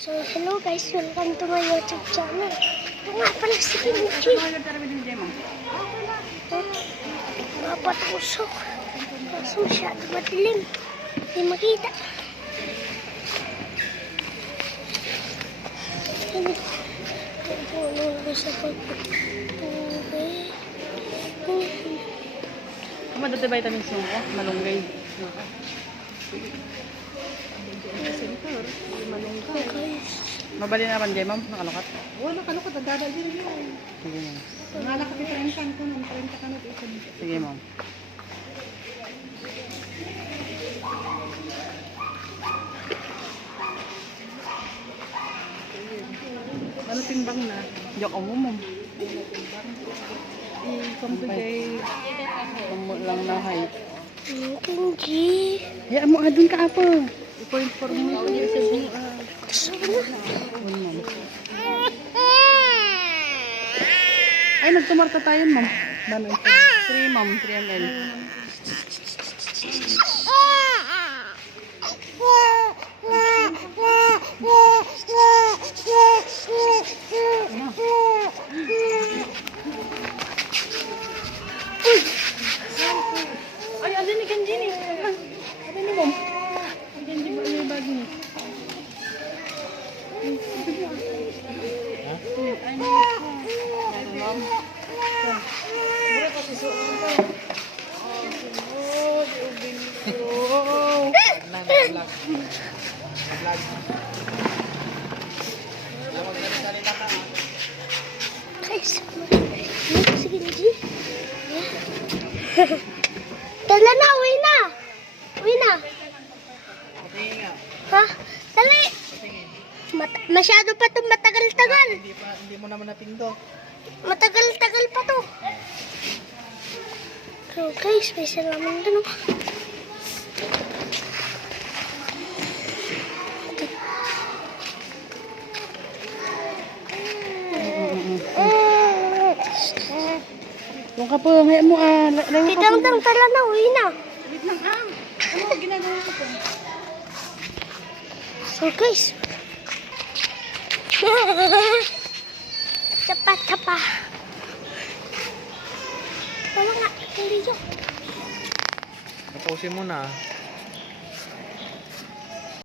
So, hello guys, welcome to my YouTube channel. Ito nga pala si Kimchi. Mapatusok. Kaso masyado madilim. Hindi makita. Ano na sa pagpapatubig. Madati vitamin C mo, malunggay. Guys. Mabali na pan ma'am, nakalukat. Oo, nakalukat. Nagdadal din yun. Sige ma'am. Nangalak ka 30 ko nung 30 ka na dito. Sige ma'am. Ano timbang na? Joke mo ma'am. I-compute. Kamu lang na height. Kimchi. Ya mo adun ka apa? I-point for mo. Gusto ko na. Ma'am. Ay nagtumarta tayo ma'am. 3 ma'am, 3 ml. Ay, alin ni Kenji ni. Alin ni ma'am. Kenji ba yung bag ni? Ay, ma'am. Mura kasi suot ko. Oh, diubin ko. Guys, ano si Kimchi? Tala na, uwi na. Uwi na. Ha? Dali. Masyado pa ito matagal-tagal. Hindi mo naman napindot. Matagal-tagal pa to. So guys, may salamin doon. Yung ka po, ngayon mo Tidang-dang tala na, uwi na. Wait lang Ano ginagawa ko po? So guys. Tapa-tapa. Wala nga, hindi yun. Tapusin mo na.